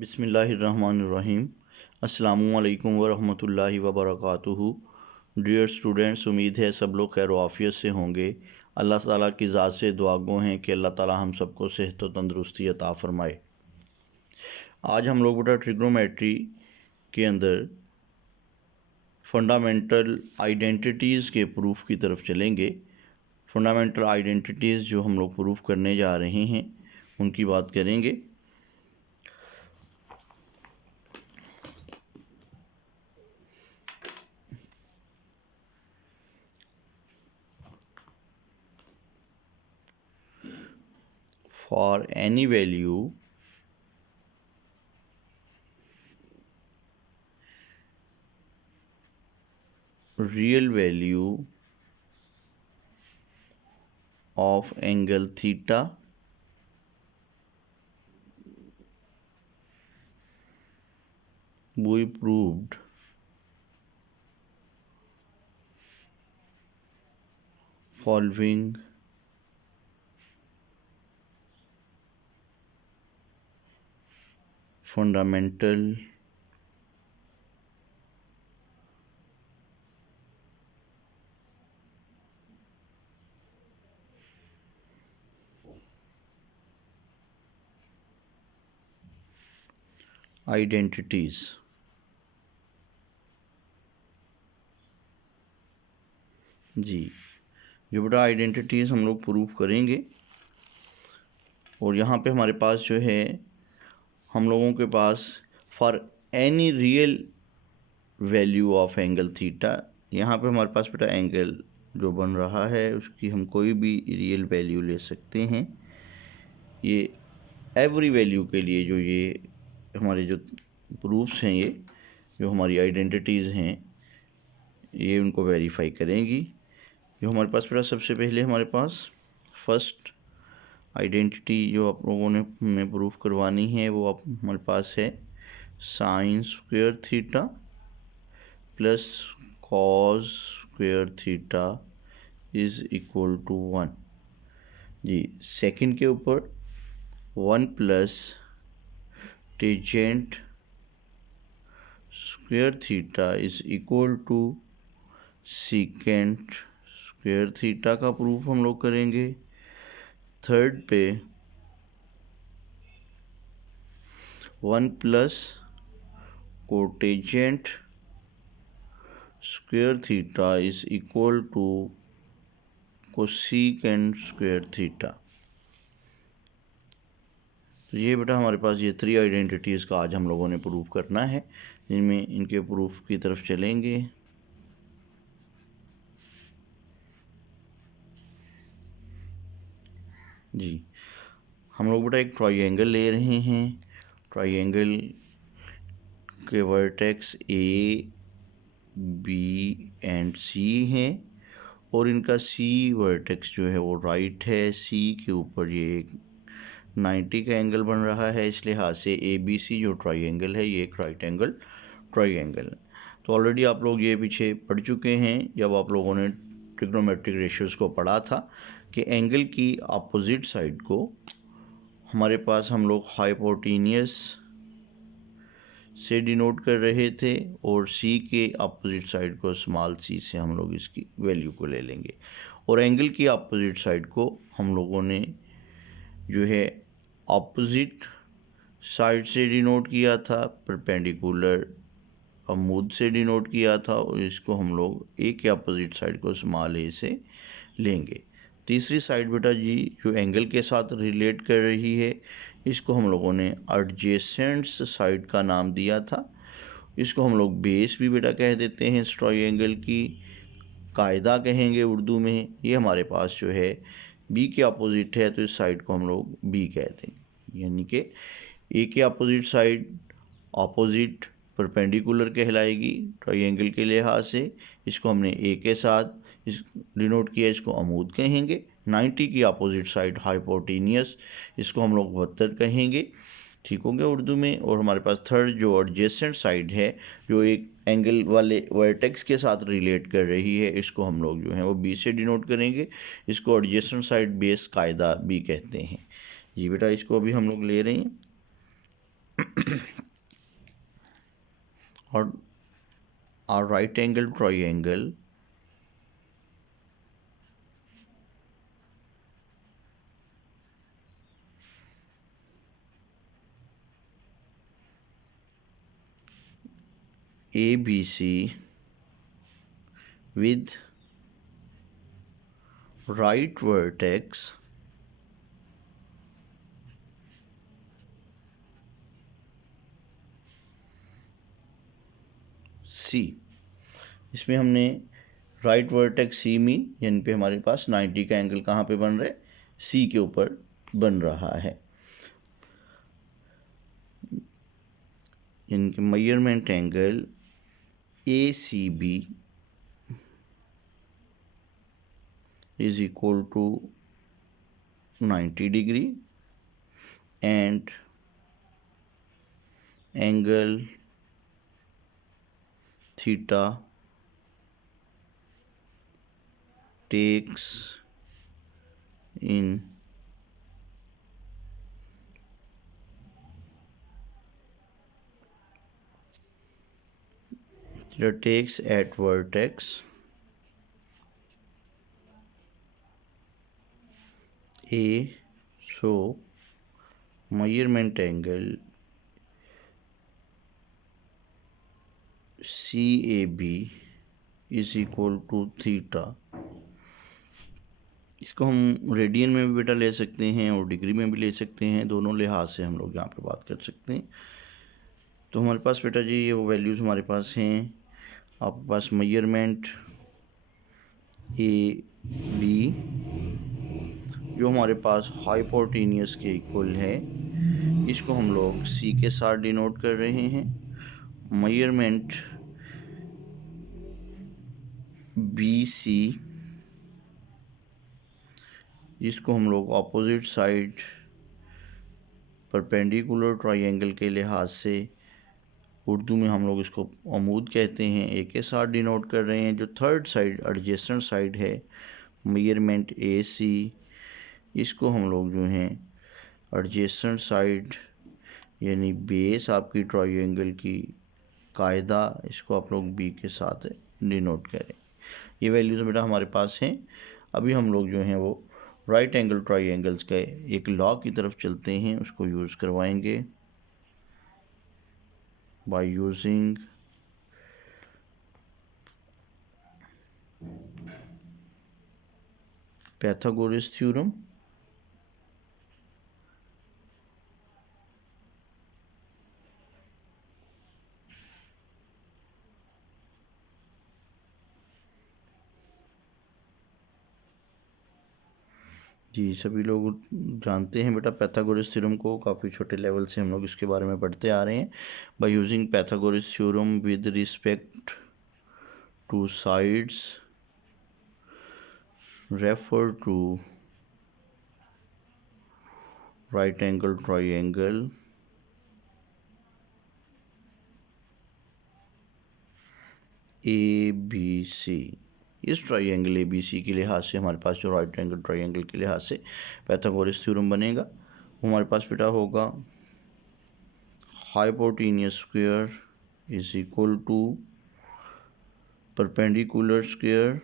बिस्मिल्लाहिर्रहमानिर्रहीम। अस्सलामुअलैकुम वरहमतुल्लाहि वबरकातुहू। डियर स्टूडेंट्स, उम्मीद है सब लोग खैर आफियत से होंगे। अल्लाह ताला की ज़ात से दुआ गो हैं कि अल्लाह ताला हम सबको सेहत व तंदरुस्ती अता फ़रमाए। आज हम लोग बेटा ट्रिग्नोमेट्री के अंदर फंडामेंटल आइडेंटिटीज़ के प्रूफ की तरफ चलेंगे। फंडामेंटल आइडेंटिटीज़ जो हम लोग प्रूफ करने जा रहे हैं उनकी बात करेंगे। For any value real value of angle theta we proved following fundamental identities. जी, जो बेटा आइडेंटिटीज़ हम लोग प्रूफ करेंगे और यहाँ पे हमारे पास जो है हम लोगों के पास for any real value of angle theta, यहाँ पे हमारे पास बेटा एंगल जो बन रहा है उसकी हम कोई भी रियल वैल्यू ले सकते हैं। ये एवरी वैल्यू के लिए जो ये हमारे जो प्रूफ्स हैं, ये जो हमारी आइडेंटिटीज़ हैं, ये उनको वेरीफाई करेंगी। जो हमारे पास बेटा सबसे पहले हमारे पास फर्स्ट आइडेंटिटी जो आप लोगों ने हमें प्रूफ करवानी है वो आप हमारे पास है sine square theta plus cos square theta is equal to 1। जी, सेकंड के ऊपर 1 plus tangent square theta is equal to secant square theta का प्रूफ हम लोग करेंगे। थर्ड पे 1 plus cotangent square theta is equal to cosecant square theta. तो ये बेटा हमारे पास ये 3 आइडेंटिटीज़ का आज हम लोगों ने प्रूफ करना है, जिनमें इनके प्रूफ की तरफ चलेंगे। जी, हम लोग बेटा एक ट्राइंगल ले रहे हैं। ट्राइंगल के वर्टेक्स ए बी एंड सी हैं और इनका सी वर्टेक्स जो है वो राइट है। सी के ऊपर ये एक 90 का एंगल बन रहा है, इस लिहाज से ए बी सी जो ट्राइंगल है ये एक राइट एंगल ट्राइंगल। तो ऑलरेडी आप लोग ये पीछे पढ़ चुके हैं जब आप लोगों ने ट्रिग्नोमेट्रिक रेशियोज़ को पढ़ा था कि एंगल की अपोजिट साइड को हमारे पास हम लोग हाइपोटेनियस से डिनोट कर रहे थे और सी के अपोजिट साइड को स्मॉल सी से हम लोग इसकी वैल्यू को ले लेंगे। और एंगल की अपोजिट साइड को हम लोगों ने जो है अपोजिट साइड से डिनोट किया था, परपेंडिकुलर अमूद से डिनोट किया था, और इसको हम लोग ए के अपोजिट साइड को स्मॉल ए से लेंगे। तीसरी साइड बेटा जी जो एंगल के साथ रिलेट कर रही है, इसको हम लोगों ने एडजेसेंट साइड का नाम दिया था। इसको हम लोग बेस भी बेटा कह देते हैं, इस ट्रायंगल की कायदा कहेंगे उर्दू में। ये हमारे पास जो है बी के अपोजिट है, तो इस साइड को हम लोग बी कह देंगे, यानी कि ए के अपोजिट साइड अपोजिट परपेंडिकुलर कहलाएगी ट्रायंगल के लिहाज से। इसको हमने ए के साथ इस डिनोट किया, इसको अमूद कहेंगे। 90 की अपोजिट साइड हाइपोटेनियस, इसको हम लोग 72 कहेंगे, ठीक हो गया उर्दू में। और हमारे पास थर्ड जो एडजेसेंट साइड है जो एक एंगल वाले वर्टेक्स के साथ रिलेट कर रही है, इसको हम लोग जो है वो बी से डिनोट करेंगे। इसको एडजेसेंट साइड बेस कायदा बी कहते हैं। जी बेटा, इसको अभी हम लोग ले रहे हैं। और our right angle triangle ABC with right vertex C। इसमें हमने राइट वर्टेक्स सी मीन यानी पे हमारे पास 90 का एंगल कहाँ पे बन रहा है, सी के ऊपर बन रहा है। इनके measurement angle ACB is equal to 90 degree and angle theta takes in theta takes at vertex A, so measurement angle CAB is equal to theta। इसको हम रेडियन में भी बेटा ले सकते हैं और डिग्री में भी ले सकते हैं, दोनों लिहाज से हम लोग यहाँ पे बात कर सकते हैं। तो हमारे पास बेटा जी ये वो वैल्यूज़ हमारे पास हैं। आपके पास मेजरमेंट AB जो हमारे पास हाइपोटेनियस के इक्वल है, इसको हम लोग C के साथ डिनोट कर रहे हैं। मेजरमेंट BC जिसको हम लोग ऑपोजिट साइड परपेंडिकुलर ट्रायंगल के लिहाज से उर्दू में हम लोग इसको अमूद कहते हैं, ए के साथ डिनोट कर रहे हैं। जो थर्ड साइड एडजेसेंट साइड है मेजरमेंट AC, इसको हम लोग जो हैं एडजेसेंट साइड यानी बेस आपकी ट्रायंगल की कायदा, इसको आप लोग B के साथ डिनोट करें। ये वैल्यूज़ बेटा हमारे पास हैं। अभी हम लोग जो हैं वो राइट एंगल ट्रायंगल्स के एक लॉ की तरफ चलते हैं, उसको यूज़ करवाएंगे बाय यूजिंग पाइथागोरस थ्योरम। जी सभी लोग जानते हैं बेटा पाइथागोरस थ्योरम को, काफ़ी छोटे लेवल से हम लोग इसके बारे में पढ़ते आ रहे हैं। By using Pythagoras theorem with respect to sides refer to right angle triangle ABC। इस ट्रायंगल ABC के लिहाज से हमारे पास जो राइट एंगल ट्रायंगल के लिहाज से पाइथागोरस थ्योरम बनेगा, वो हमारे पास बेटा होगा hypotenuse square is equal to perpendicular square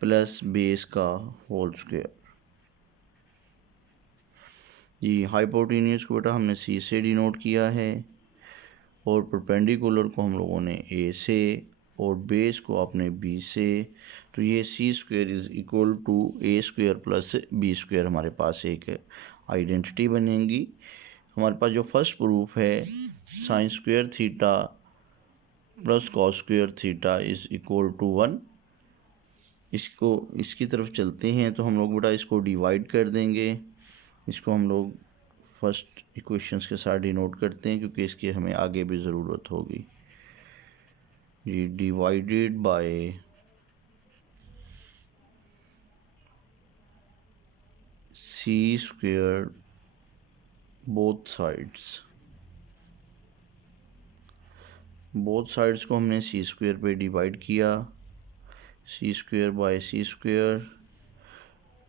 plus base का होल स्क्वायर। जी हाइपोटेनियस को बेटा हमने C से डिनोट किया है और परपेंडिकुलर को हम लोगों ने A से और बेस को अपने B से। तो ये C square is equal to A square plus B square हमारे पास एक आइडेंटिटी बनेगी। हमारे पास जो फर्स्ट प्रूफ है sine square theta plus cos square theta is equal to 1, इसको इसकी तरफ चलते हैं तो हम लोग बेटा इसको डिवाइड कर देंगे। इसको हम लोग फर्स्ट इक्वेशंस के साथ डिनोट करते हैं क्योंकि इसकी हमें आगे भी ज़रूरत होगी। जी divided by C square both sides को हमने C स्क्वायर पे डिवाइड किया, C square by C square.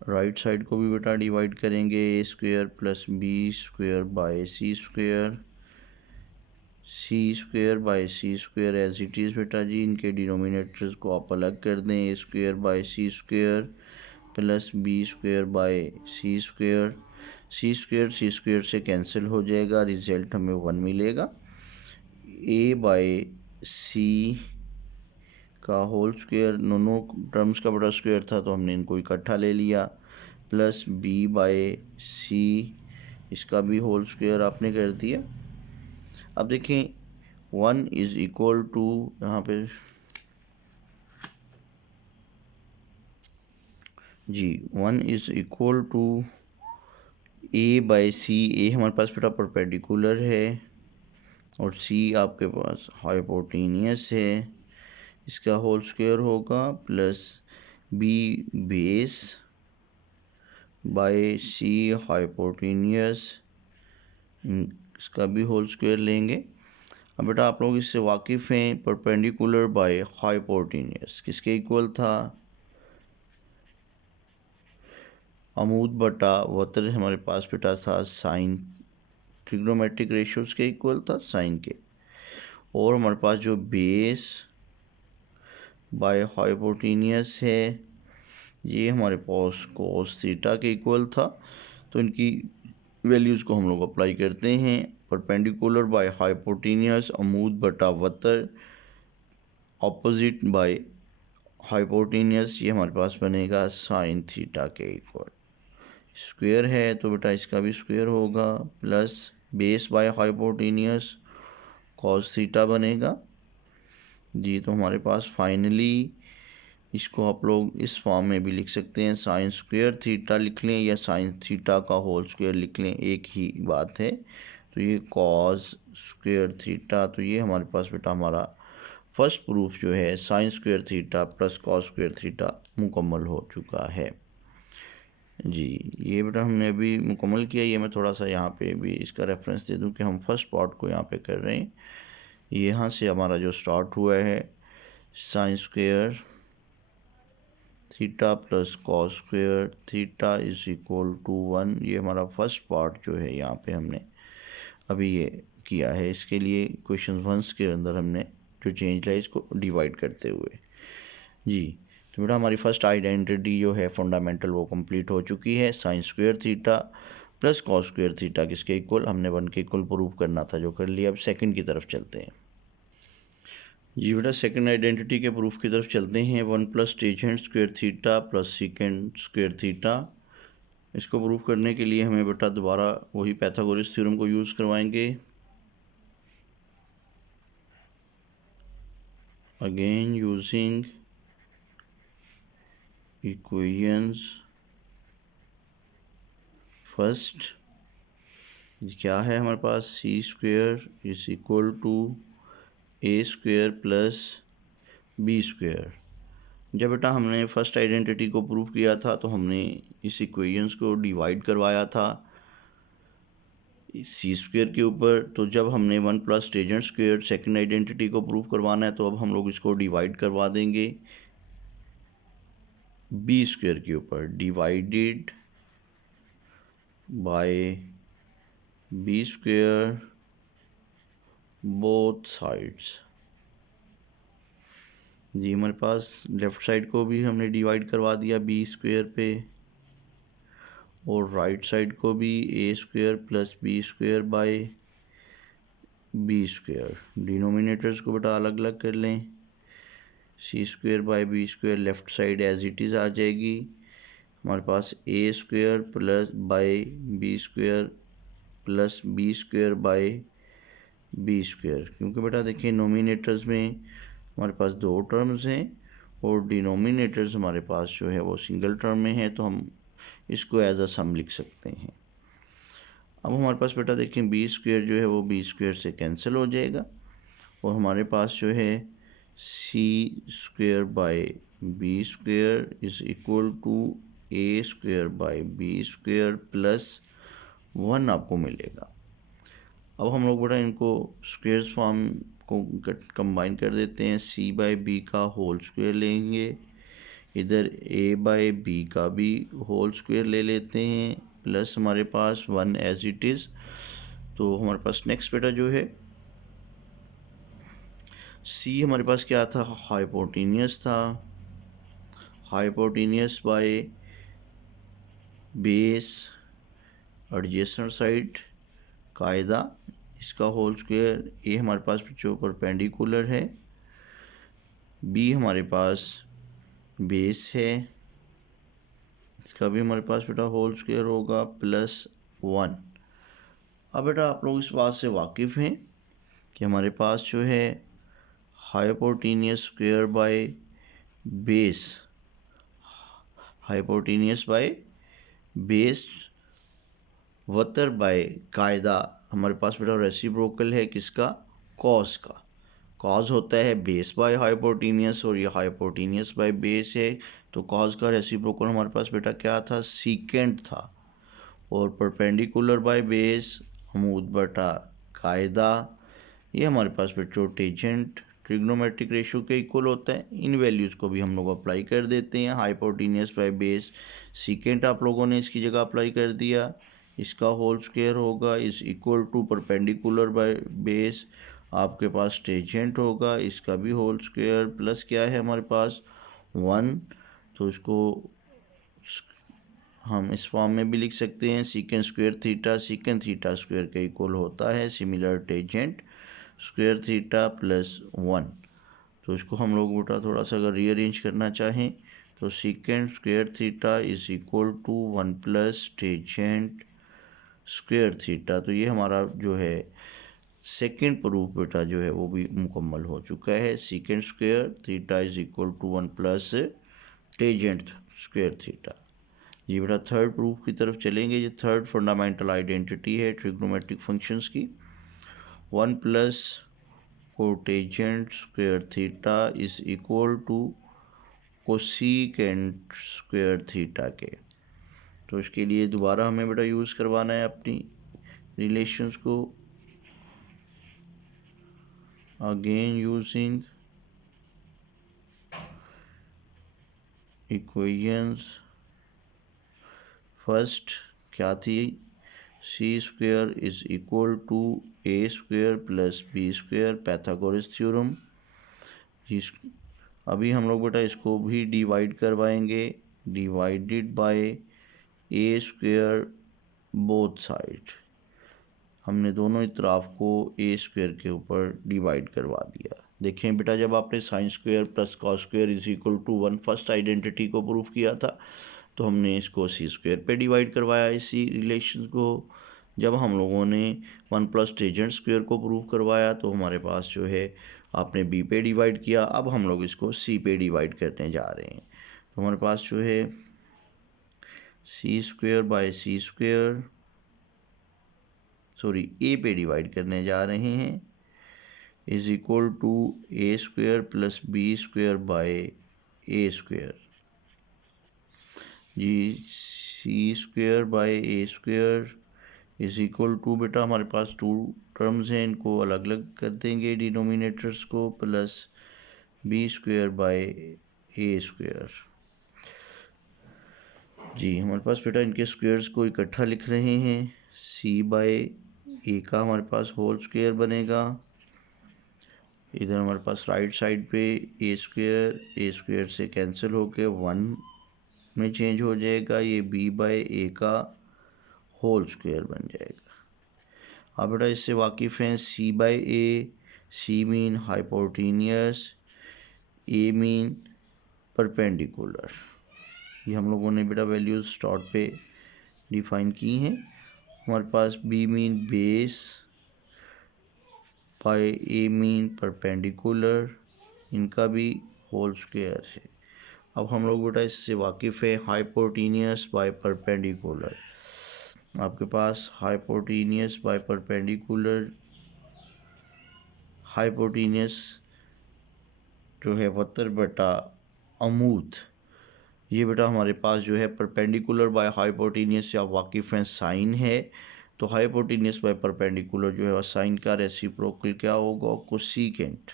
Right side को भी बेटा डिवाइड करेंगे A square plus B square by C square. C square by C square as it is बेटा जी। इनके डिनोमिनेटर्स को आप अलग कर दें, A square by C square plus B square by C square. C square से कैंसिल हो जाएगा, रिजल्ट हमें 1 मिलेगा। ए बाई सी का होल स्क्वेयर, दोनों टर्म्स का बड़ा स्क्वेयर था तो हमने इनको इकट्ठा ले लिया, प्लस बी बाई सी इसका भी होल स्क्वेयर आपने कर दिया। अब देखें 1 इज़ इक्वल टू, यहाँ पे जी 1 is equal to A by C. A हमारे पास बेटा परपेंडिकुलर है और सी आपके पास हाइपोटेनियस है, इसका होल स्क्वायर होगा प्लस बी बेस बाय सी हाइपोटेनियस, इसका भी होल स्क्वायर लेंगे। अब बेटा आप लोग इससे वाकिफ़ हैं, परपेंडिकुलर बाय हाइपोटेनियस किसके इक्वल था, अमूद बटा वतर हमारे पास बेटा था साइन, ट्रिग्नोमेट्रिक रेशियोज के इक्वल था साइन के। और हमारे पास जो बेस बाय हाइपोटेनियस है ये हमारे पास कोस थीटा के इक्वल था। तो इनकी वैल्यूज़ को हम लोग अप्लाई करते हैं, परपेंडिकुलर बाय हाइपोटेनियस अमूद बटा वतर, ऑपोजिट बाय हाइपोटेनियस, ये हमारे पास बनेगा साइन थीटा के इक्वल। स्क्वायर है तो बेटा इसका भी स्क्वायर होगा, plus base by hypotenuse cos theta बनेगा जी। तो हमारे पास फाइनली इसको आप लोग इस फॉर्म में भी लिख सकते हैं, साइन स्क्वायर थीटा लिख लें या साइन थीटा का होल स्क्वायर लिख लें, एक ही बात है। तो ये कॉस स्क्वायर थीटा, तो ये हमारे पास बेटा हमारा फर्स्ट प्रूफ जो है sine square theta plus cos square theta मुकम्मल हो चुका है जी। ये बेटा हमने अभी मुकम्मल किया। ये मैं थोड़ा सा यहाँ पे भी इसका रेफरेंस दे दूँ कि हम फर्स्ट पार्ट को यहाँ पे कर रहे हैं। यहाँ से हमारा जो स्टार्ट हुआ है sine square theta plus cos square theta is equal to 1, ये हमारा फर्स्ट पार्ट जो है यहाँ पे हमने अभी ये किया है। इसके लिए क्वेश्चन 1 के अंदर हमने जो चेंज है इसको डिवाइड करते हुए जी। तो बेटा हमारी फर्स्ट आइडेंटिटी जो है फंडामेंटल वो कंप्लीट हो चुकी है, sine square theta plus cos square theta किसके इक्वल, हमने 1 के इक्वल प्रूव करना था जो कर लिया। अब सेकंड की तरफ चलते हैं जी। बेटा सेकंड आइडेंटिटी के प्रूफ की तरफ चलते हैं। 1 plus tangent square theta plus secant square theta, इसको प्रूफ करने के लिए हमें बेटा दोबारा वही पाइथागोरस थ्योरम को यूज़ करवाएंगे। अगेन यूजिंग इक्वेशंस फर्स्ट, क्या है हमारे पास, C square is equal to A square plus B square. जब बेटा हमने फर्स्ट आइडेंटिटी को प्रूव किया था तो हमने इस इक्वेशंस को डिवाइड करवाया था सी स्क्वायर के ऊपर। तो जब हमने 1 plus tangent square second identity को प्रूव करवाना है तो अब हम लोग इसको डिवाइड करवा देंगे बी स्क्वायर के ऊपर, divided by B square both sides जी। हमारे पास लेफ़्ट साइड को भी हमने डिवाइड करवा दिया बी स्क्वायर पे और राइट साइड को भी A square plus B square by B square. Denominators को बेटा अलग अलग कर लें, C square by B square left side as it is आ जाएगी। हमारे पास A square plus by B square plus B square by B square, क्योंकि बेटा देखिए नोमिनेटर्स में हमारे पास 2 टर्म्स हैं और डिनोमिनेटर्स हमारे पास जो है वो सिंगल टर्म में है, तो हम इसको एज अ सम लिख सकते हैं। अब हमारे पास बेटा देखिए बी स्क्वायर जो है वो बी स्क्वायर से कैंसिल हो जाएगा और हमारे पास जो है C square by B square is equal to A square by B square plus 1 आपको मिलेगा। अब हम लोग बेटा इनको स्क्वायर्स फॉर्म को कंबाइन कर देते हैं, सी बाय बी का होल स्क्वायर लेंगे, इधर ए बाय बी का भी होल स्क्वायर ले लेते हैं, प्लस हमारे पास 1 एज इट इज़। तो हमारे पास नेक्स्ट बेटा जो है सी हमारे पास क्या था, हाइपोटेनियस था, hypotenuse by base adjacent side कायदा इसका होल स्क्वायर। ए हमारे पास जो परपेंडिकुलर है, बी हमारे पास बेस है, इसका भी हमारे पास बेटा होल स्क्वायर होगा +1। अब बेटा आप लोग इस बात से वाकिफ़ हैं कि हमारे पास जो है hypotenuse square by base, hypotenuse by base वतर बाय कायदा हमारे पास बेटा रेसिप्रोकल है किसका, कॉस का। कॉज होता है बेस बाय हाइपोटेनियस और ये हाइपोटेनियस बाय बेस है, तो कॉज का रेसिप्रोकल हमारे पास बेटा क्या था, सीकेंट था। और परपेंडिकुलर बाय बेस अमूद बटा कायदा, ये हमारे पास बेटा टेंजेंट ट्रिग्नोमेट्रिक रेशियो के इक्वल होता है। इन वैल्यूज़ को भी हम लोग अप्लाई कर देते हैं। हाइपोटेनियस बाय बेस सीकेंट आप लोगों ने इसकी जगह अप्लाई कर दिया, इसका होल स्क्वायर होगा is equal to perpendicular by base आपके पास टेंजेंट होगा, इसका भी होल स्क्वायर प्लस क्या है हमारे पास 1। तो इसको हम इस फॉर्म में भी लिख सकते हैं, secant square theta secant theta square के इक्वल होता है सिमिलर टेंजेंट स्क्वायर थीटा +1। तो इसको हम लोग बेटा थोड़ा सा अगर रीअरेंज करना चाहें तो secant square theta is equal to 1 plus tangent square theta. तो ये हमारा जो है सेकेंड प्रूफ बेटा जो है वो भी मुकम्मल हो चुका है। Secant square theta is equal to 1 plus tangent square theta. ये बेटा थर्ड प्रूफ की तरफ चलेंगे। ये थर्ड फंडामेंटल आइडेंटिटी है ट्रिग्नोमेट्रिक फंक्शंस की। 1 plus cotangent square theta is equal to cosecant square theta के। तो इसके लिए दोबारा हमें बेटा यूज़ करवाना है अपनी रिलेशंस को, अगेन यूजिंग इक्वेशंस। फर्स्ट क्या थी, C square is equal to A square plus B square, Pythagoras theorem. अभी हम लोग बेटा इसको भी डिवाइड करवाएंगे, divided by A square both side. हमने दोनों इतराफ को ए स्क्वायर के ऊपर डिवाइड करवा दिया। देखें बेटा जब आपने sine square plus cos square is equal to 1 first identity को प्रूफ किया था, तो हमने इसको सी स्क्वायर पे डिवाइड करवाया इसी रिलेशन को। जब हम लोगों ने 1 प्लस टेंजेंट स्क्वायर को प्रूफ करवाया तो हमारे पास जो है आपने बी पे डिवाइड किया, अब हम लोग इसको सी पे डिवाइड करने जा रहे हैं। तो हमारे पास जो है C square by C square, sorry A पे डिवाइड करने जा रहे हैं, is equal to A square plus B square by A square. जी C square by A square is equal to बेटा हमारे पास टू टर्म्स हैं, इनको अलग अलग कर देंगे डिनोमिनेटर्स को, plus B square by A square. जी हमारे पास बेटा इनके स्क्वायर्स को इकट्ठा लिख रहे हैं, सी बाय ए का हमारे पास होल स्क्वायर बनेगा, इधर हमारे पास राइट साइड पे ए स्क्वायर से कैंसिल होके 1 में चेंज हो जाएगा, ये बी बाय ए का होल स्क्वायर बन जाएगा। अब बेटा इससे वाकिफ़ हैं, सी बाय ए, सी मीन हाइपोटेनियस, ए मीन परपेंडिकुलर। ये हम लोगों ने बेटा वैल्यूज स्टार्ट पे डिफाइन की हैं। हमारे पास बी मीन बेस बाय ए मीन परपेंडिकुलर, इनका भी होल स्क्वायर है। अब हम लोग बेटा इससे वाकिफ़ है, हाइपोटेनियस बाय परपेंडिकुलर। आपके पास हाइपोटेनियस बाय परपेंडिकुलर, हाइपोटेनियस जो है वतर बटा अमूद, ये बेटा हमारे पास जो है परपेंडिकुलर बाय हाइपोटेनियस से आप वाकिफ़ हैं साइन है, तो हाइपोटेनियस बाय परपेंडिकुलर जो है साइन का रेसिप्रोकल क्या होगा, कोसेकेंट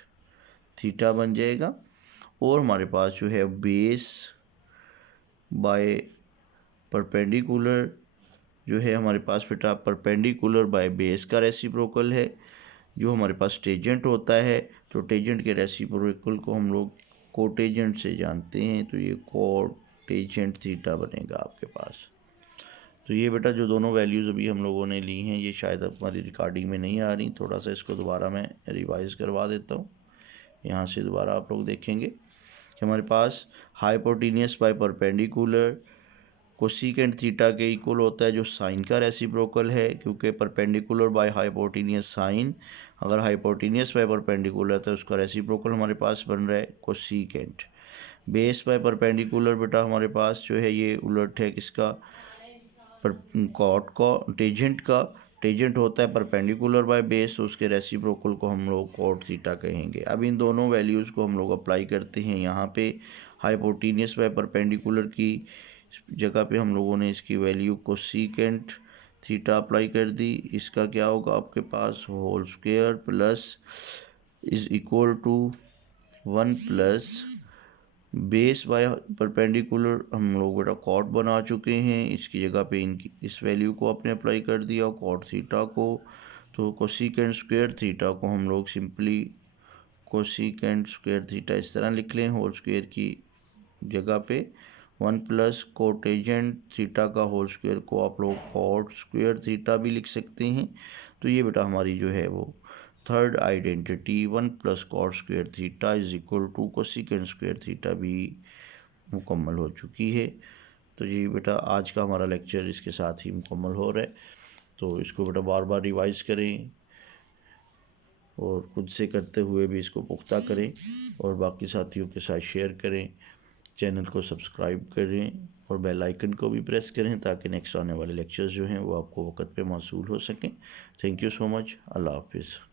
थीटा बन जाएगा। और हमारे पास जो है बेस बाय परपेंडिकुलर जो है हमारे पास बेटा परपेंडिकुलर बाय बेस का रेसिप्रोकल है, जो हमारे पास टेजेंट होता है, तो टेजेंट के रेसिप्रोकल को हम लोग कोटेजेंट से जानते हैं, तो ये कोटेजेंट थीटा बनेगा आपके पास। तो ये बेटा जो दोनों वैल्यूज़ अभी हम लोगों ने ली हैं, ये शायद हमारी रिकॉर्डिंग में नहीं आ रही, थोड़ा सा इसको दोबारा मैं रिवाइज़ करवा देता हूँ। यहाँ से दोबारा आप लोग देखेंगे कि हमारे पास hypotenuse by perpendicular cosecant theta के इक्वल होता है, जो साइन का रेसिप्रोकल है, क्योंकि परपेंडिकुलर बाय हाइपोटेनियस साइन, अगर हाइपोटेनियस बाय परपेंडिकुलर है तो उसका रेसिप्रोकल हमारे पास बन रहा है कोसिकेंट। बेस बाय परपेंडिकुलर बेटा हमारे पास जो है ये उलट है किसका, पर कॉट का, टेजेंट का। टेजेंट होता है परपेंडिकुलर बाय बेस, तो उसके रेसिप्रोकल को हम लोग कॉट थीटा कहेंगे। अब इन दोनों वैल्यूज़ को हम लोग अप्लाई करते हैं यहाँ पे। हाइपोटेनियस बाय परपेंडिकुलर की जगह पे हम लोगों ने इसकी वैल्यू कोसिकेंट थीटा अप्लाई कर दी। इसका क्या होगा आपके पास, whole square plus is equal to 1 plus base by perpendicular हम लोग बेटा कॉट बना चुके हैं, इसकी जगह पे इनकी इस वैल्यू को आपने अप्लाई कर दिया कॉट थीटा को। तो कोसिकेंट स्क्वायर थीटा को हम लोग सिंपली कोसिकेंट स्क्वायर थीटा इस तरह लिख लें, होल स्क्वायर की जगह पे 1 प्लस कोटेजेंट थीटा का होल स्क्वायर को आप लोग कॉट स्क्वायर थीटा भी लिख सकते हैं। तो ये बेटा हमारी जो है वो third identity 1 plus cot square theta is equal to cosecant square theta भी मुकम्मल हो चुकी है। तो जी बेटा आज का हमारा लेक्चर इसके साथ ही मुकम्मल हो रहा है, तो इसको बेटा बार बार रिवाइज़ करें और ख़ुद से करते हुए भी इसको पुख्ता करें और बाकी साथियों के साथ शेयर करें। चैनल को सब्सक्राइब करें और बेल आइकन को भी प्रेस करें ताकि नेक्स्ट आने वाले लेक्चर्स जो हैं वो आपको वक्त पे मौसूल हो सकें। Thank you so much. अल्लाह हाफिज़।